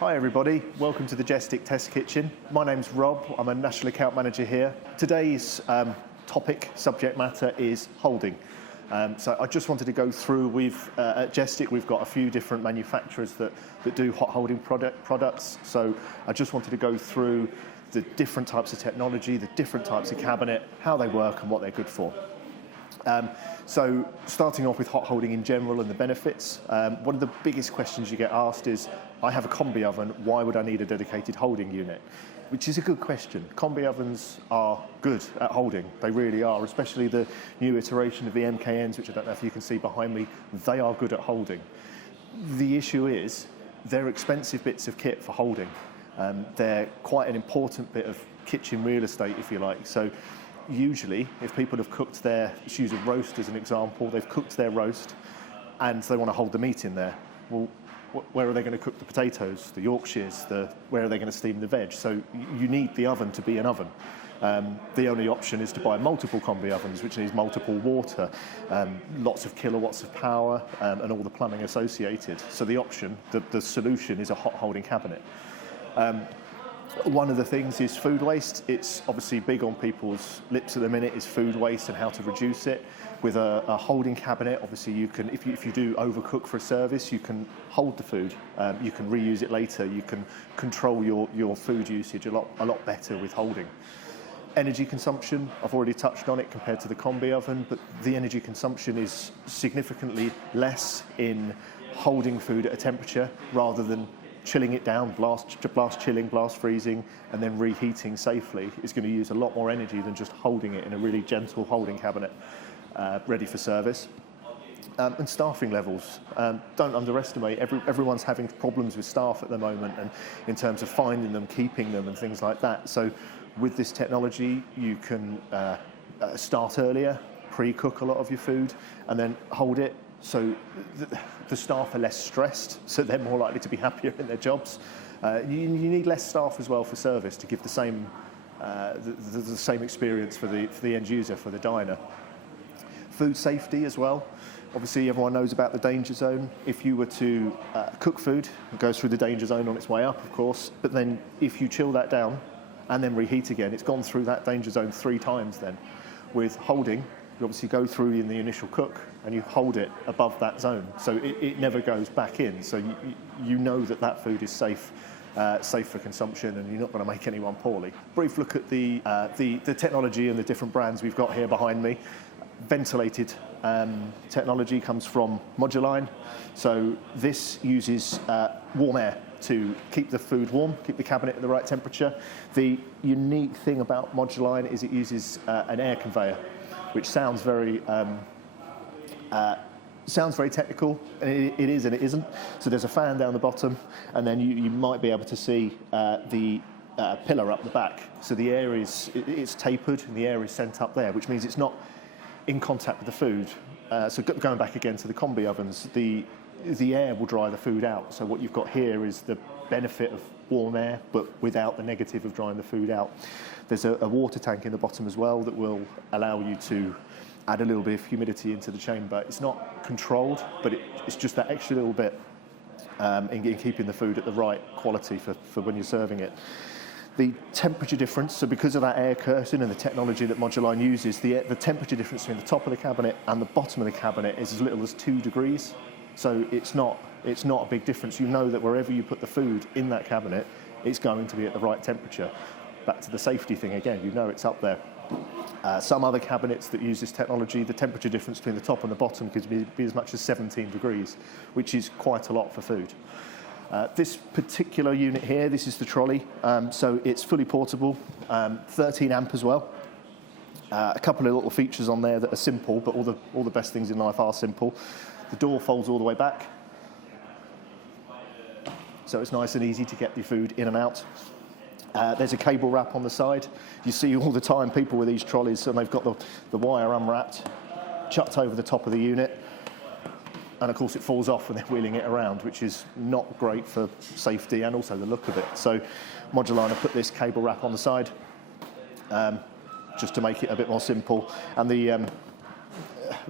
Hi everybody, welcome to the Jestic Test Kitchen. My name's Rob, I'm a National Account Manager here. Today's subject matter is holding. So I just wanted to go through, at Jestic we've got a few different manufacturers that do hot holding products. So I just wanted to go through the different types of technology, the different types of cabinet, how they work and what they're good for. So starting off with hot holding in general and the benefits, one of the biggest questions you get asked is, I have a combi oven, why would I need a dedicated holding unit? Which is a good question. Combi ovens are good at holding, they really are, especially the new iteration of the MKNs, which I don't know if you can see behind me, they are good at holding. The issue is, they're expensive bits of kit for holding. They're quite an important bit of kitchen real estate, if you like. So usually, if people have cooked let's use a roast as an example, they've cooked their roast and they want to hold the meat in there. Well, where are they going to cook the potatoes, the Yorkshires, where are they going to steam the veg? So you need the oven to be an oven. The only option is to buy multiple combi ovens, which needs multiple water, lots of kilowatts of power, and all the plumbing associated. So the solution is a hot holding cabinet. One of the things is food waste. It's obviously big on people's lips at the minute, is food waste and how to reduce it. With a holding cabinet, obviously you can, if you do overcook for a service, you can hold the food. You can reuse it later. You can control your food usage a lot better with holding. Energy consumption, I've already touched on it compared to the combi oven, but the energy consumption is significantly less in holding food at a temperature rather than chilling it down, blast chilling, blast freezing, and then reheating safely is going to use a lot more energy than just holding it in a really gentle holding cabinet ready for service. And staffing levels, don't underestimate, everyone's having problems with staff at the moment, and in terms of finding them, keeping them and things like that. So with this technology you can start earlier, pre-cook a lot of your food and then hold it. So the staff are less stressed, so they're more likely to be happier in their jobs. You need less staff as well for service to give the same experience for the end user, for the diner. Food safety as well. Obviously everyone knows about the danger zone. If you were to cook food, it goes through the danger zone on its way up, of course, but then if you chill that down and then reheat again, it's gone through that danger zone 3 times then. With holding, you obviously go through in the initial cook and you hold it above that zone, so it never goes back in. So you know that food is safe for consumption, and you're not going to make anyone poorly. Brief look at the technology and the different brands we've got here behind me. Ventilated technology comes from Moduline. So this uses warm air to keep the food warm, keep the cabinet at the right temperature. The unique thing about Moduline is it uses an air conveyor, which sounds very technical, and it is and it isn't. So there's a fan down the bottom, and then you might be able to see the pillar up the back. So the air it's tapered, and the air is sent up there, which means it's not in contact with the food. So going back again to the combi ovens, the air will dry the food out. So what you've got here is the benefit of warm air, but without the negative of drying the food out. There's a water tank in the bottom as well that will allow you to add a little bit of humidity into the chamber. It's not controlled, but it's just that extra little bit in keeping the food at the right quality for when you're serving it. The temperature difference, so because of that air curtain and the technology that Moduline uses, the temperature difference between the top of the cabinet and the bottom of the cabinet is as little as 2 degrees. So it's not a big difference. You know that wherever you put the food in that cabinet, it's going to be at the right temperature. Back to the safety thing again, you know it's up there. Some other cabinets that use this technology, the temperature difference between the top and the bottom could be as much as 17 degrees, which is quite a lot for food. This particular unit here, this is the trolley, so it's fully portable, 13 amp as well. A couple of little features on there that are simple, but all the best things in life are simple. The door folds all the way back, so it's nice and easy to get your food in and out. There's a cable wrap on the side. You see all the time people with these trolleys, and they've got the wire unwrapped, chucked over the top of the unit, and of course it falls off when they're wheeling it around, which is not great for safety and also the look of it. So Moduline have put this cable wrap on the side just to make it a bit more simple. And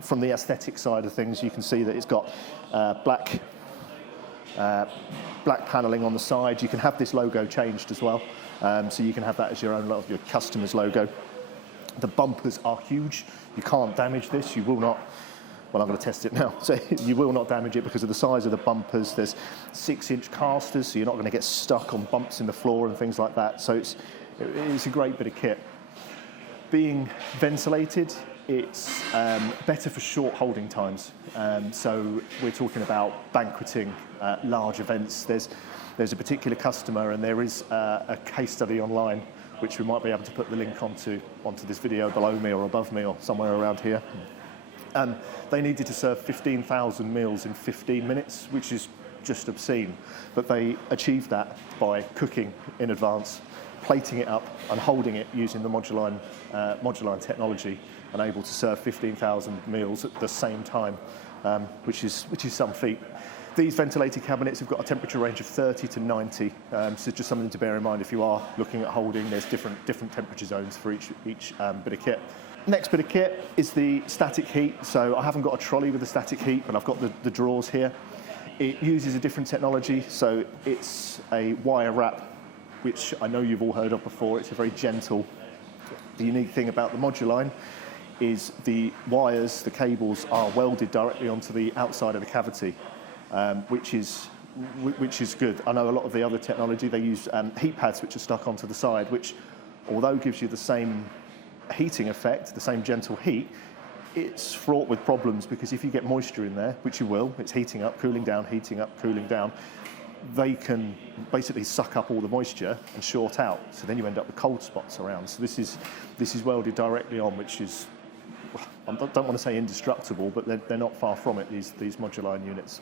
from the aesthetic side of things, you can see that it's got black black paneling on the side. You can have this logo changed as well, so you can have that as your own, your customer's logo. The bumpers are huge. You can't damage this. You will not. Well, I'm going to test it now. So you will not damage it because of the size of the bumpers. There's 6-inch casters, so you're not going to get stuck on bumps in the floor and things like that. So it's a great bit of kit. Being ventilated, it's better for short holding times. So we're talking about banqueting, large events. There's a particular customer, and there is a case study online, which we might be able to put the link onto this video below me or above me or somewhere around here. They needed to serve 15,000 meals in 15 minutes, which is just obscene. But they achieved that by cooking in advance, plating it up and holding it using the Moduline technology, and able to serve 15,000 meals at the same time, which is some feat. These ventilated cabinets have got a temperature range of 30 to 90, so just something to bear in mind if you are looking at holding. There's different temperature zones for each bit of kit. Next bit of kit is the static heat. So I haven't got a trolley with the static heat, but I've got the drawers here. It uses a different technology, so it's a wire wrap, which I know you've all heard of before. It's a very gentle. The unique thing about the Moduline is the wires, the cables, are welded directly onto the outside of the cavity, which is good. I know a lot of the other technology, they use heat pads which are stuck onto the side, which, although gives you the same heating effect, the same gentle heat, it's fraught with problems, because if you get moisture in there, which you will, it's heating up, cooling down, heating up, cooling down, they can basically suck up all the moisture and short out. So then you end up with cold spots around. So this is welded directly on, which is, I don't want to say indestructible, but they're not far from it, these Moduline units.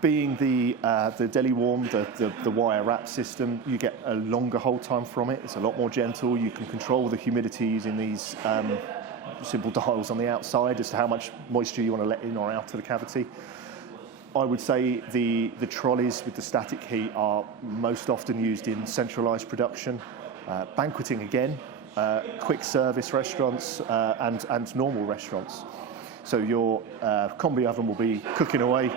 Being the deli warm, the wire wrap system, you get a longer hold time from it. It's a lot more gentle. You can control the humidity using these simple dials on the outside as to how much moisture you want to let in or out of the cavity. I would say the trolleys with the static heat are most often used in centralised production, banqueting again, quick service restaurants, and normal restaurants. So your combi oven will be cooking away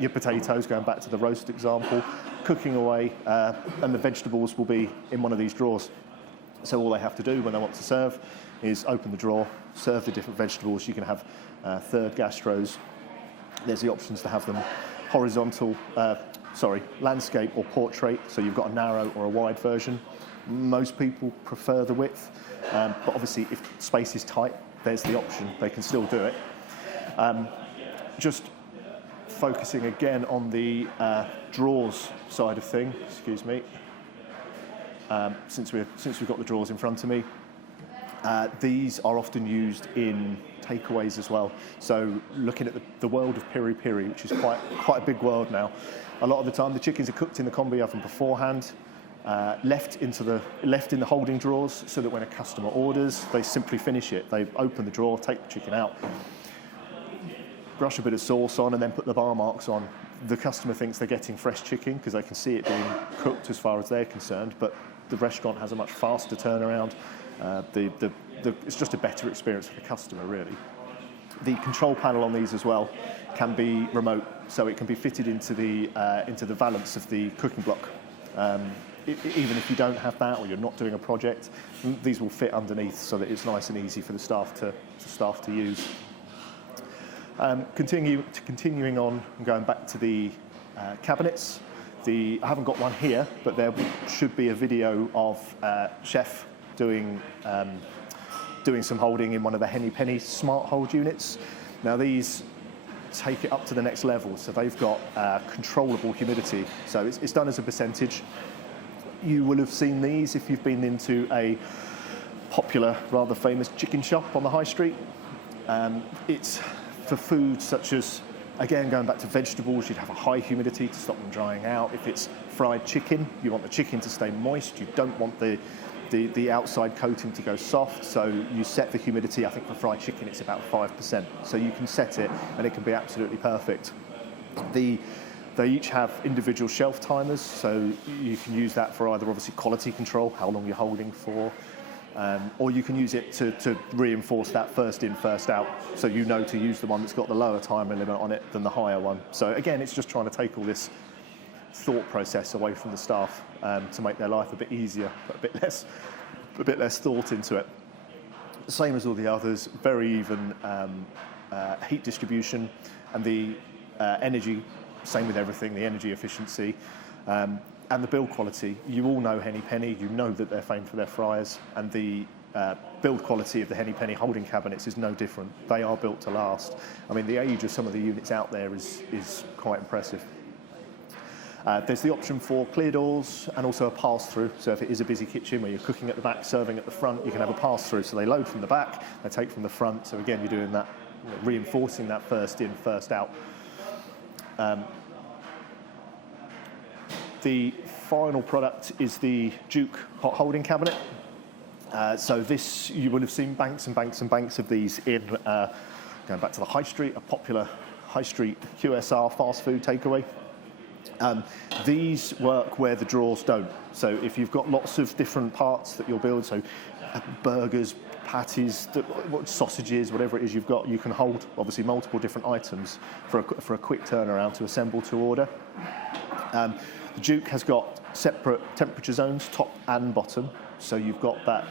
your potatoes, going back to the roast example, cooking away, and the vegetables will be in one of these drawers. So all they have to do when they want to serve is open the drawer, serve the different vegetables. You can have third gastros. There's the options to have them horizontal, landscape or portrait. So you've got a narrow or a wide version. Most people prefer the width, but obviously if space is tight, there's the option. They can still do it. Just focusing again on the drawers side of thing, excuse me, since we've got the drawers in front of me. These are often used in takeaways as well. So looking at the world of piri-piri, which is quite a big world now, a lot of the time the chickens are cooked in the combi oven beforehand, left in the holding drawers, so that when a customer orders, they simply finish it. They open the drawer, take the chicken out, brush a bit of sauce on, and then put the bar marks on. The customer thinks they're getting fresh chicken because they can see it being cooked as far as they're concerned, but the restaurant has a much faster turnaround. It's just a better experience for the customer, really. The control panel on these as well can be remote, so it can be fitted into the valance of the cooking block. Even if you don't have that, or you're not doing a project, these will fit underneath, so that it's nice and easy for the staff to use. Continuing on and going back to the cabinets, I haven't got one here, but there should be a video of Chef doing some holding in one of the Henny Penny smart hold units. Now these take it up to the next level, so they've got controllable humidity. So it's done as a percentage. You will have seen these if you've been into a popular, rather famous chicken shop on the high street. It's for food such as, again, going back to vegetables, you'd have a high humidity to stop them drying out. If it's fried chicken, you want the chicken to stay moist. You don't want the outside coating to go soft, so you set the humidity. I think for fried chicken it's about 5%, so you can set it and it can be absolutely perfect. They each have individual shelf timers, so you can use that for either obviously quality control, how long you're holding for, or you can use it to reinforce that first in, first out, so you know to use the one that's got the lower timer limit on it than the higher one. So again, it's just trying to take all this thought process away from the staff to make their life a bit easier, but a bit less thought into it. Same as all the others, very even heat distribution, and the energy, same with everything, the energy efficiency, and the build quality. You all know Henny Penny, you know that they're famed for their fryers, and the build quality of the Henny Penny holding cabinets is no different. They are built to last. I mean, the age of some of the units out there is quite impressive. There's the option for clear doors and also a pass-through. So if it is a busy kitchen where you're cooking at the back, serving at the front, you can have a pass-through. So they load from the back, they take from the front. So again, you're doing that, reinforcing that first in, first out. The final product is the Duke hot holding cabinet. So this, you would have seen banks and banks and banks of these in, going back to the high street, a popular high street QSR fast food takeaway. These work where the drawers don't. So if you've got lots of different parts that you'll build, so burgers, patties, sausages, whatever it is you've got, you can hold obviously multiple different items for a quick turnaround to assemble to order. The Duke has got separate temperature zones, top and bottom. So you've got that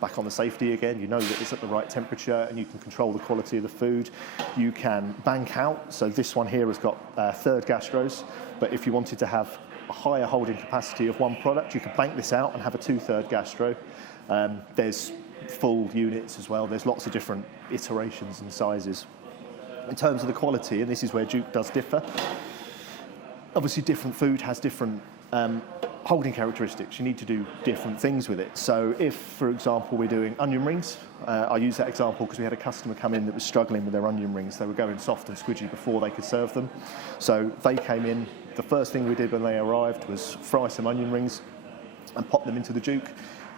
back on the safety again. You know that it's at the right temperature and you can control the quality of the food. You can bank out. So this one here has got third gastros. But if you wanted to have a higher holding capacity of one product, you could bank this out and have a 2/3 gastro. There's full units as well. There's lots of different iterations and sizes. In terms of the quality, and this is where Duke does differ, obviously different food has different holding characteristics. You need to do different things with it. So if, for example, we're doing onion rings, I use that example because we had a customer come in that was struggling with their onion rings. They were going soft and squidgy before they could serve them. So they came in, the first thing we did when they arrived was fry some onion rings and pop them into the Duke.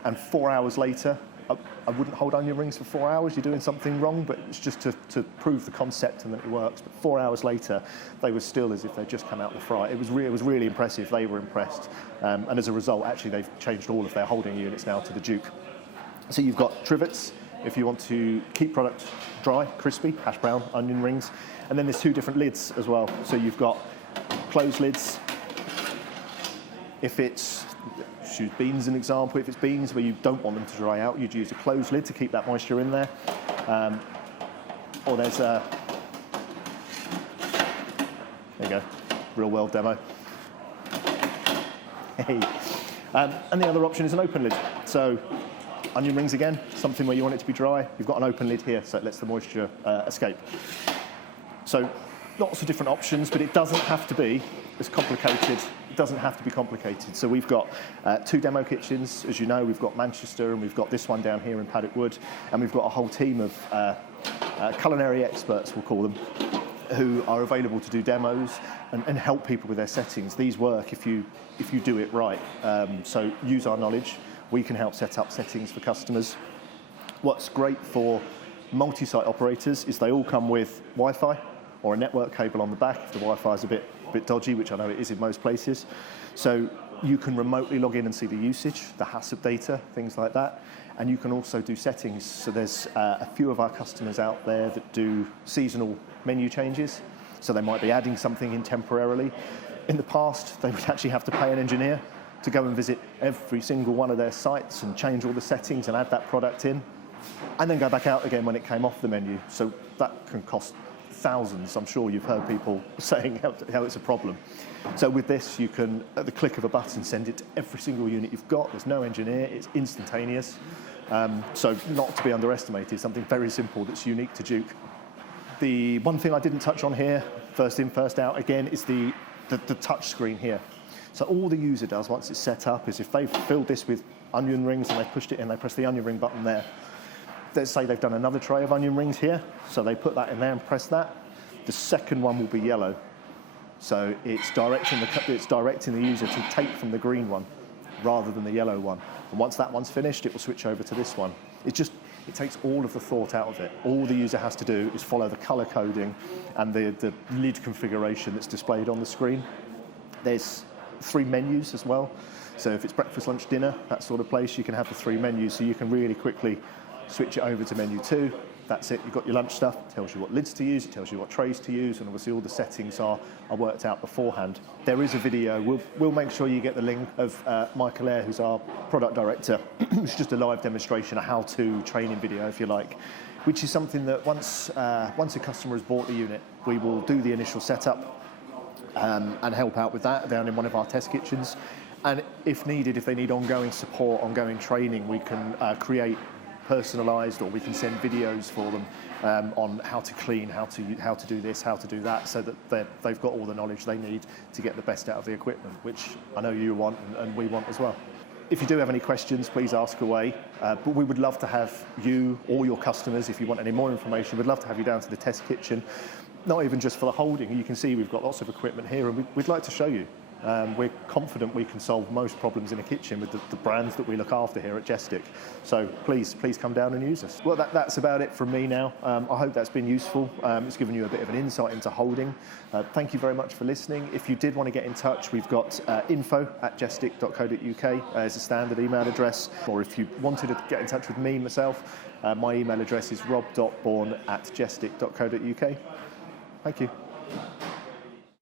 And 4 hours later, I wouldn't hold onion rings for 4 hours. You're doing something wrong, but it's just to prove the concept and that it works. But 4 hours later, they were still as if they'd just come out the fry. It was really impressive. They were impressed. And as a result, actually, they've changed all of their holding units now to the Duke. So you've got trivets, if you want to keep product dry, crispy, hash brown, onion rings. And then there's two different lids as well. So you've got closed lids. If it's use beans as an example. If it's beans where you don't want them to dry out, you'd use a closed lid to keep that moisture in there. Or there's a, there you go, real world demo. Hey. And the other option is an open lid. So onion rings again, something where you want it to be dry. You've got an open lid here, so it lets the moisture escape. So lots of different options, but it doesn't have to be as complicated. It doesn't have to be complicated. So we've got two demo kitchens. As you know, we've got Manchester and we've got this one down here in Paddock Wood. And we've got a whole team of culinary experts, we'll call them, who are available to do demos and help people with their settings. These work if you do it right. So use our knowledge. We can help set up settings for customers. What's great for multi-site operators is they all come with Wi-Fi or a network cable on the back if the Wi-Fi is a bit dodgy, which I know it is in most places. So you can remotely log in and see the usage, the HACCP data, things like that. And you can also do settings. So there's a few of our customers out there that do seasonal menu changes. So they might be adding something in temporarily. In the past, they would actually have to pay an engineer to go and visit every single one of their sites and change all the settings and add that product in, and then go back out again when it came off the menu. So that can cost thousands. I'm sure you've heard people saying how it's a problem. So with this, you can, at the click of a button, send it to every single unit you've got. There's no engineer. It's instantaneous. So not to be underestimated, something very simple that's unique to Duke. The one thing I didn't touch on here, first in, first out, again, is the touch screen here. So all the user does once it's set up is if they've filled this with onion rings and they've pushed it in, they press the onion ring button there. Let's say they've done another tray of onion rings here, so they put that in there and press that. The second one will be yellow. So it's directing the user to take from the green one rather than the yellow one. And once that one's finished, it will switch over to this one. It takes all of the thought out of it. All the user has to do is follow the color coding and the lid configuration that's displayed on the screen. There's 3 menus as well. So if it's breakfast, lunch, dinner, that sort of place, you can have the 3 menus, so you can really quickly switch it over to menu 2. That's it, you've got your lunch stuff, it tells you what lids to use, it tells you what trays to use, and obviously all the settings are worked out beforehand. There is a video, we'll make sure you get the link of Michael Eyre, who's our product director. It's just a live demonstration, a how-to training video, if you like, which is something that once a customer has bought the unit, we will do the initial setup and help out with that down in one of our test kitchens. And if needed, if they need ongoing support, ongoing training, we can create personalised, or we can send videos for them on how to clean, how to do this, how to do that, so that they've got all the knowledge they need to get the best out of the equipment, which I know you want and we want as well. If you do have any questions, please ask away. But we would love to have you or your customers, if you want any more information, we'd love to have you down to the test kitchen, not even just for the holding. You can see we've got lots of equipment here, and we'd like to show you. We're confident we can solve most problems in a kitchen with the brands that we look after here at Jestic. So please come down and use us. Well, that's about it from me now. I hope that's been useful. It's given you a bit of an insight into holding. Thank you very much for listening. If you did want to get in touch, we've got info@jestic.co.uk as a standard email address. Or if you wanted to get in touch with me, myself, my email address is rob.bourne@jestic.co.uk. Thank you.